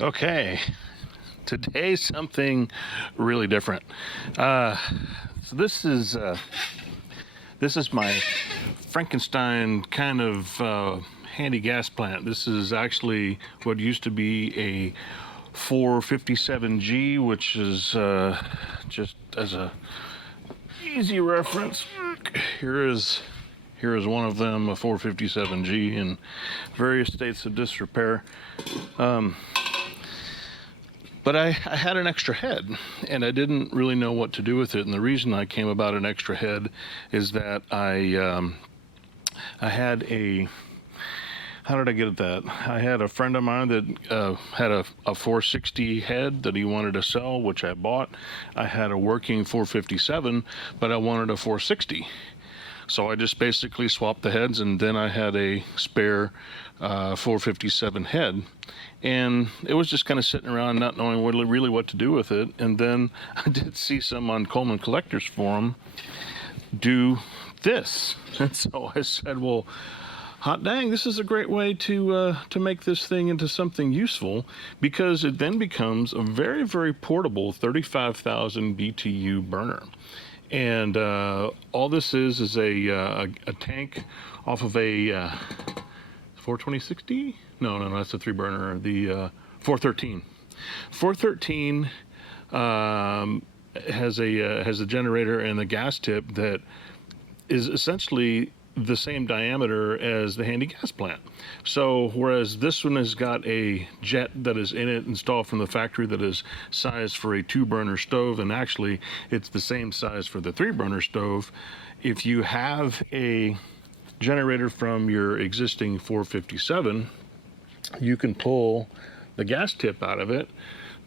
Okay, today's something really different. So this is my Frankenstein kind of handy gas plant. This is actually what used to be a 457G, which is just as a easy reference. Here is one of them, a 457G, in various states of disrepair. But I had an extra head, and I didn't really know what to do with it. And the reason I came about an extra head is that I had a, how did I get at that? I had a friend of mine that had a 460 head that he wanted to sell, which I bought. I had a working 457, but I wanted a 460. So I just basically swapped the heads, and then I had a spare 457 head. And it was just kind of sitting around not knowing really what to do with it. And then I did see some on Coleman Collectors Forum do this. And so I said, well, hot dang, this is a great way to make this thing into something useful, because it then becomes a very, very portable 35,000 BTU burner. And all this is a tank off of a 42060? No, that's a three burner. The 413. 413 has a generator and a gas tip that is essentially the same diameter as the handy gas plant. So whereas this one has got a jet that is in it installed from the factory that is sized for a 2-burner stove, and actually it's the same size for the 3-burner stove, if you have a generator from your existing 457, you can pull the gas tip out of it.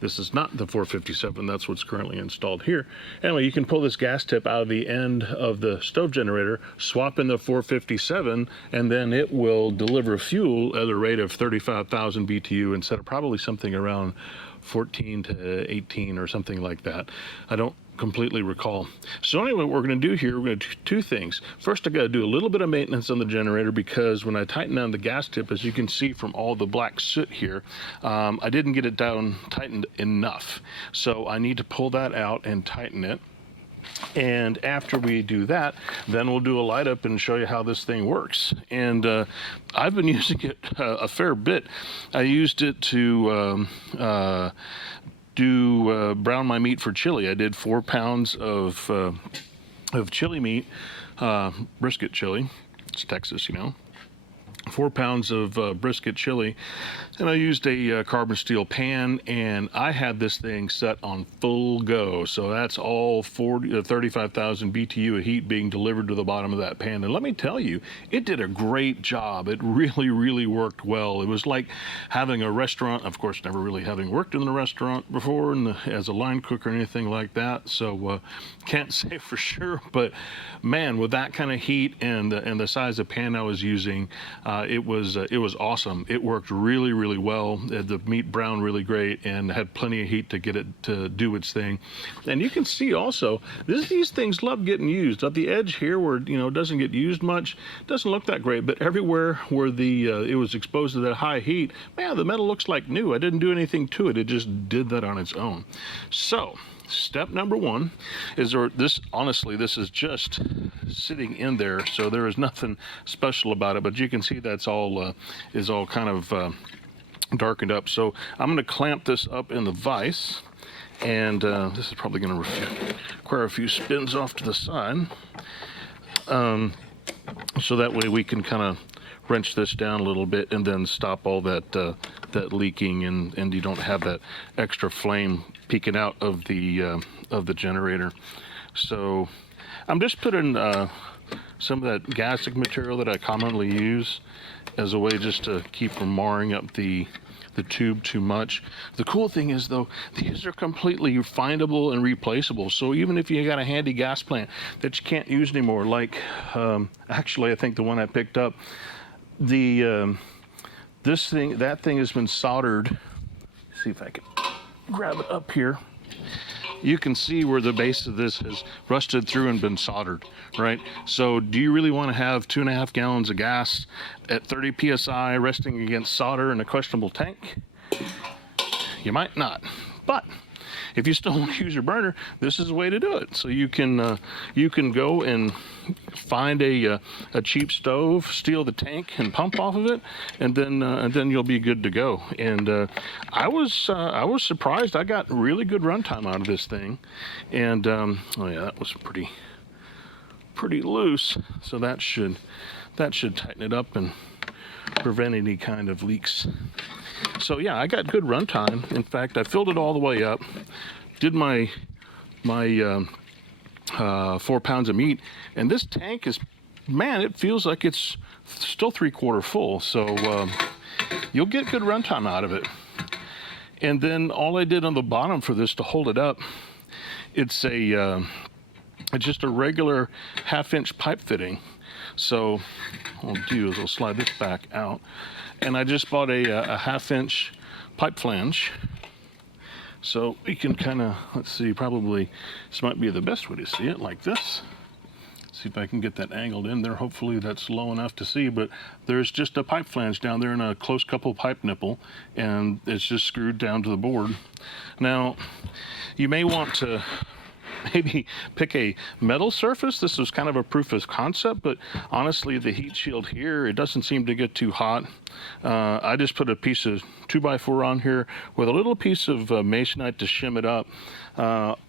This is not the 457, that's what's currently installed here. Anyway, you can pull this gas tip out of the end of the stove generator, swap in the 457, and then it will deliver fuel at a rate of 35,000 BTU instead of probably something around 14 to 18 or something like that. I don't completely recall. So anyway, what we're going to do here, we're going to do two things. First, I got to do a little bit of maintenance on the generator, because when I tighten down the gas tip, as you can see from all the black soot here, I didn't get it down tightened enough. So I need to pull that out and tighten it. And after we do that, then we'll do a light up and show you how this thing works. And I've been using it a fair bit. I used it to brown my meat for chili. I did 4 pounds of chili meat, brisket chili. It's Texas, you know. 4 pounds of brisket chili, and I used a carbon steel pan, and I had this thing set on full go. So that's all 35,000 BTU of heat being delivered to the bottom of that pan. And let me tell you, it did a great job. It really, really worked well. It was like having a restaurant, of course, never really having worked in a restaurant before as a line cook or anything like that. So can't say for sure, but man, with that kind of heat and the size of pan I was using, it was awesome. It worked really, really well. The meat browned really great and had plenty of heat to get it to do its thing. And you can see also, these things love getting used. At the edge here, where it doesn't get used much, doesn't look that great. But everywhere where it was exposed to that high heat, man, the metal looks like new. I didn't do anything to it. It just did that on its own. So step number one is, honestly, this is just sitting in there, so there is nothing special about it, but you can see that's all is all kind of darkened up. So I'm going to clamp this up in the vise, and this is probably going to require a few spins off to the side, so that way we can kind of wrench this down a little bit and then stop all that leaking, and you don't have that extra flame peeking out of the generator. So I'm just putting some of that gassic material that I commonly use as a way just to keep from marring up the tube too much. The cool thing is, though, these are completely findable and replaceable. So even if you got a handy gas plant that you can't use anymore, like actually I think the one I picked up, that thing has been soldered. See if I can grab it up here. You can see where the base of this has rusted through and been soldered, right? So do you really want to have 2.5 gallons of gas at 30 psi resting against solder in a questionable tank? You might not, but if you still want to use your burner, this is the way to do it. So you can go and find a cheap stove, steal the tank, and pump off of it, and then you'll be good to go. And I was surprised. I got really good runtime out of this thing, and oh yeah, that was pretty loose. So that should tighten it up and prevent any kind of leaks. So yeah, I got good runtime. In fact, I filled it all the way up, did my 4 pounds of meat, and this tank is, man, it feels like it's still 3/4 full. So you'll get good runtime out of it. And then all I did on the bottom for this to hold it up, it's just a regular 1/2-inch pipe fitting. So what I'll do is I'll slide this back out, and I just bought a 1/2-inch pipe flange. So we can kind of, let's see, probably this might be the best way to see it, like this. See if I can get that angled in there. Hopefully that's low enough to see, but there's just a pipe flange down there and a close couple pipe nipple, and it's just screwed down to the board. Now, you may want to maybe pick a metal surface. This was kind of a proof of concept, but honestly, the heat shield here, it doesn't seem to get too hot. I just put a piece of 2x4 on here with a little piece of masonite to shim it up.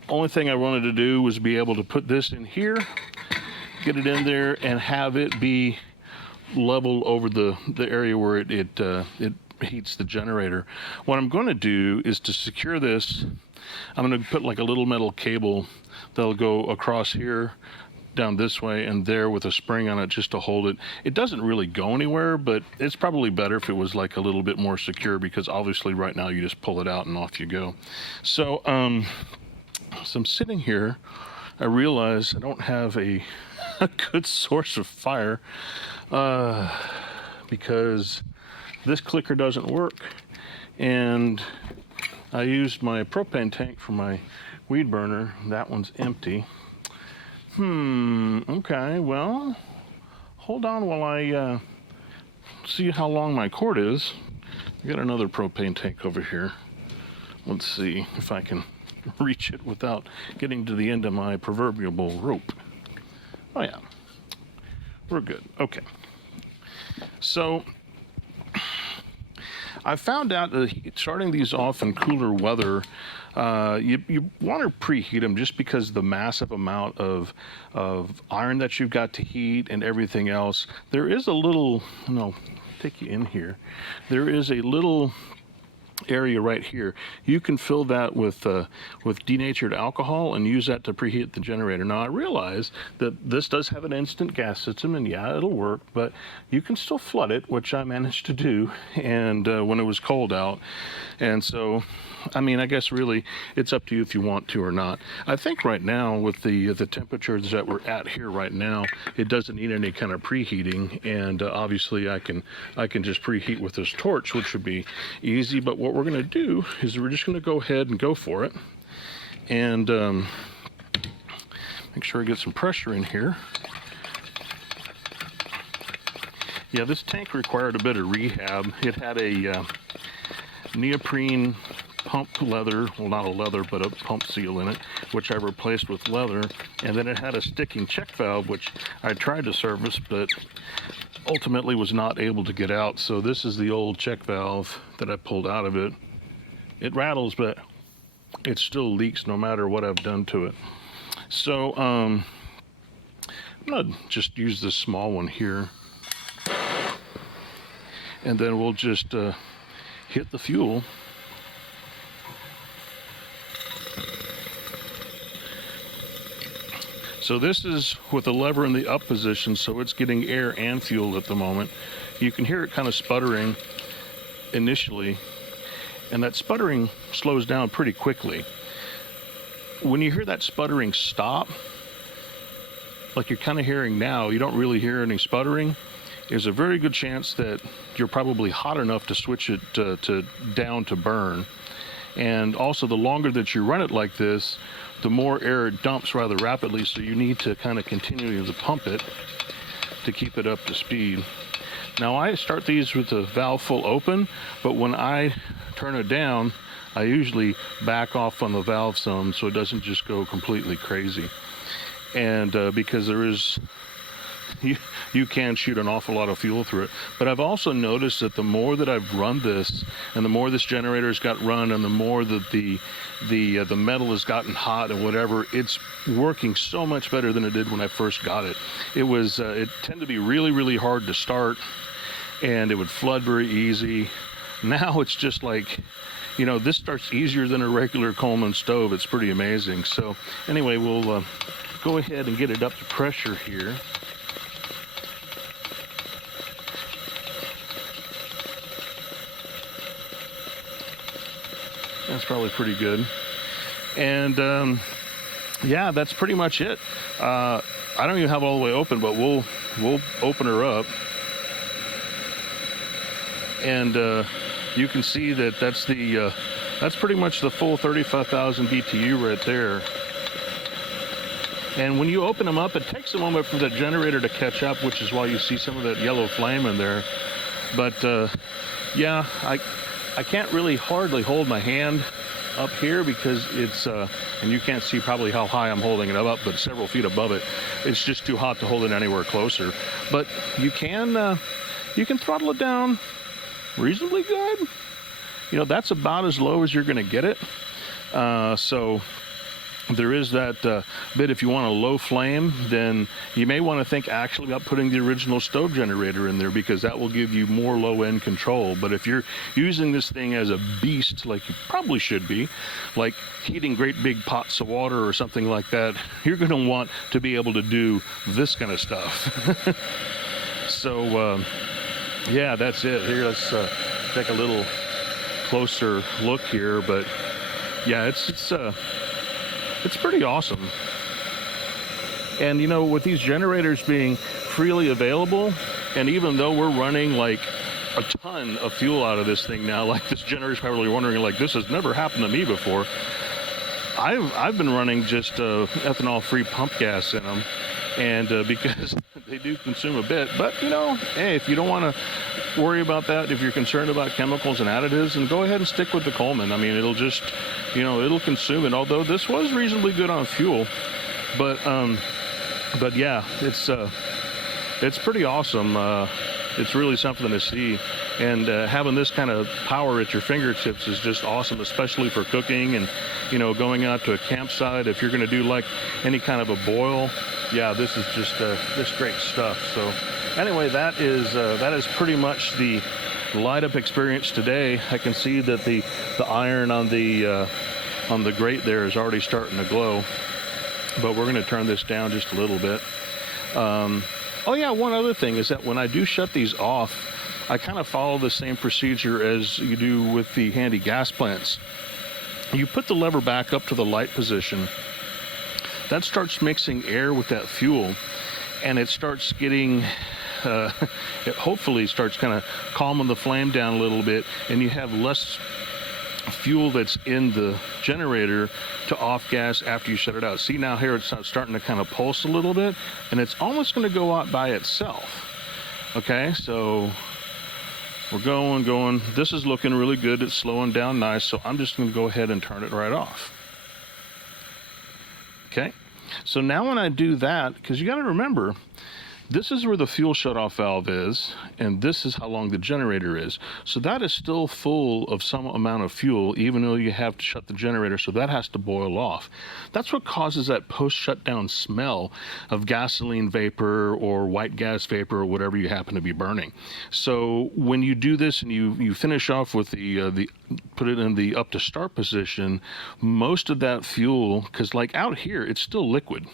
Only thing I wanted to do was be able to put this in here, get it in there, and have it be level over the area where it heats the generator. What I'm going to do is to secure this, I'm going to put like a little metal cable that'll go across here, down this way, and there with a spring on it just to hold it. It doesn't really go anywhere, but it's probably better if it was like a little bit more secure, because obviously right now you just pull it out and off you go. So, so I'm sitting here, I realize I don't have a good source of fire because this clicker doesn't work, and I used my propane tank for my weed burner. That one's empty. Okay, well, hold on while I see how long my cord is. I got another propane tank over here. Let's see if I can reach it without getting to the end of my proverbial rope. Oh yeah, we're good. Okay. So I found out that starting these off in cooler weather, you want to preheat them just because the massive amount of iron that you've got to heat and everything else. There is a little, no, take you in here. There is a little area right here. You can fill that with denatured alcohol and use that to preheat the generator. Now I realize that this does have an instant gas system, and yeah, it'll work, but you can still flood it, which I managed to do, and when it was cold out. And so, I mean, I guess really it's up to you if you want to or not. I think right now with the temperatures that we're at here right now, it doesn't need any kind of preheating, and obviously I can just preheat with this torch, which would be easy. But what we're going to do is we're just going to go ahead and go for it, and make sure I get some pressure in here. Yeah, this tank required a bit of rehab. It had a neoprene pump leather, well, not a leather, but a pump seal in it, which I replaced with leather. And then it had a sticking check valve, which I tried to service, but ultimately was not able to get out. So this is the old check valve that I pulled out of it. It rattles, but it still leaks no matter what I've done to it. So I'm gonna just use this small one here, and then we'll just hit the fuel. So this is with the lever in the up position, so it's getting air and fuel at the moment. You can hear it kind of sputtering initially, and that sputtering slows down pretty quickly. When you hear that sputtering stop, like you're kind of hearing now, you don't really hear any sputtering. There's a very good chance that you're probably hot enough to switch it to down to burn. And also, the longer that you run it like this, the more air it dumps rather rapidly, so you need to kind of continue to pump it to keep it up to speed. Now I start these with the valve full open, but when I turn it down, I usually back off on the valve some so it doesn't just go completely crazy. And because there is, you can shoot an awful lot of fuel through it. But I've also noticed that the more that I've run this, and the more this generator's got run, and the more that the metal has gotten hot and whatever, it's working so much better than it did when I first got it. It tended to be really, really hard to start, and it would flood very easy. Now it's just like, this starts easier than a regular Coleman stove. It's pretty amazing. So anyway, we'll go ahead and get it up to pressure here. That's probably pretty good. And yeah, that's pretty much it. I don't even have all the way open, but we'll open her up. And you can see that that's pretty much the full 35,000 BTU right there. And when you open them up, it takes a moment for the generator to catch up, which is why you see some of that yellow flame in there. But yeah, I can't really hardly hold my hand up here because it's, and you can't see probably how high I'm holding it up, but several feet above it. It's just too hot to hold it anywhere closer. But you can throttle it down reasonably good. That's about as low as you're going to get it. So there is that bit. If you want a low flame, then you may want to think actually about putting the original stove generator in there, because that will give you more low-end control. But if you're using this thing as a beast, like you probably should be, like heating great big pots of water or something like that, you're going to want to be able to do this kind of stuff. So yeah, that's it. Here, let's take a little closer look here. But yeah, it's pretty awesome. And with these generators being freely available, and even though we're running like a ton of fuel out of this thing now, like this generator's probably wondering, like, this has never happened to me before. I've been running just ethanol-free pump gas in them, and because they do consume a bit. But hey, if you don't want to worry about that, if you're concerned about chemicals and additives, then go ahead and stick with the Coleman. I mean, it'll just, it'll consume it. Although this was reasonably good on fuel, but yeah, it's pretty awesome. It's really something to see, and having this kind of power at your fingertips is just awesome, especially for cooking and going out to a campsite. If you're going to do like any kind of a boil, yeah, this is just great stuff. So anyway, that is pretty much the light up experience today. I can see that the iron on the grate there is already starting to glow, but we're going to turn this down just a little bit. Oh yeah, one other thing is that when I do shut these off, I kind of follow the same procedure as you do with the handy gas plants. You put the lever back up to the light position. That starts mixing air with that fuel, and it starts getting, it hopefully starts kind of calming the flame down a little bit, and you have less fuel that's in the generator to off gas after you shut it out. See, now here it's starting to kind of pulse a little bit, and it's almost going to go out by itself. Okay, so we're going. This is looking really good. It's slowing down nice, so I'm just going to go ahead and turn it right off. Okay, so now when I do that, because you got to remember, this is where the fuel shutoff valve is, and this is how long the generator is. So that is still full of some amount of fuel, even though you have to shut the generator, so that has to boil off. That's what causes that post-shutdown smell of gasoline vapor or white gas vapor or whatever you happen to be burning. So when you do this and you finish off with the put it in the up to start position, most of that fuel, because like out here, it's still liquid.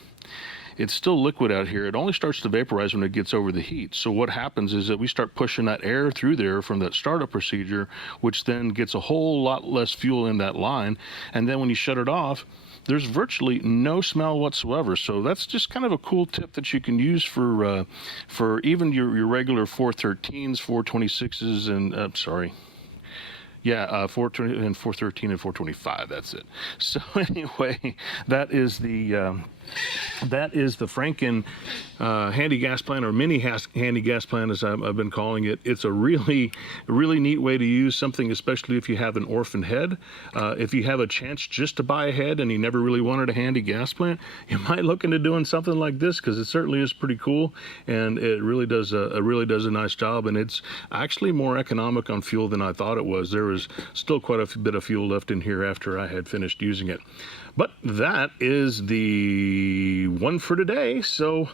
It's still liquid out here. It only starts to vaporize when it gets over the heat. So what happens is that we start pushing that air through there from that startup procedure, which then gets a whole lot less fuel in that line. And then when you shut it off, there's virtually no smell whatsoever. So that's just kind of a cool tip that you can use for even your regular 413s, 426s, and sorry. Yeah, 420 and 413 and 425, that's it. So anyway, that is the That is the Franken handy gas plant, or mini handy gas plant, as I've been calling it. It's a really neat way to use something, especially if you have an orphan head. If you have a chance just to buy a head and you never really wanted a handy gas plant, you might look into doing something like this, because it certainly is pretty cool, and it really does a nice job. And it's actually more economic on fuel than I thought it was. There was still quite a bit of fuel left in here after I had finished using it. But that is the one for today. So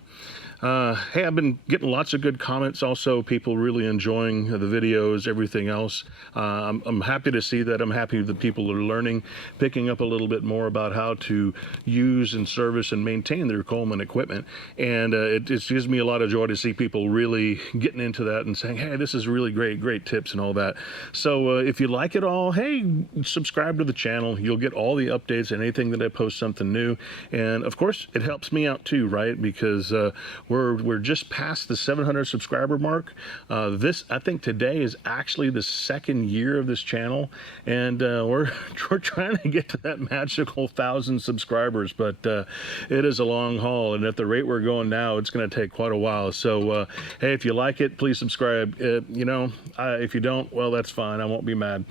hey, I've been getting lots of good comments, also people really enjoying the videos, everything else. I'm happy to see that. I'm happy that people are learning, picking up a little bit more about how to use and service and maintain their Coleman equipment. And it gives me a lot of joy to see people really getting into that and saying, hey, this is really great tips and all that. So if you like it all, hey, subscribe to the channel. You'll get all the updates and anything that I post something new. And of course, it helps me out too, right? Because we're just past the 700 subscriber mark. I think today is actually the second year of this channel, and we're trying to get to that magical 1,000 subscribers, but it is a long haul, and at the rate we're going now, it's going to take quite a while. So hey, if you like it, please subscribe. You know, if you don't, well, that's fine. I won't be mad.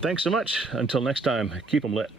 Thanks so much. Until next time, keep them lit.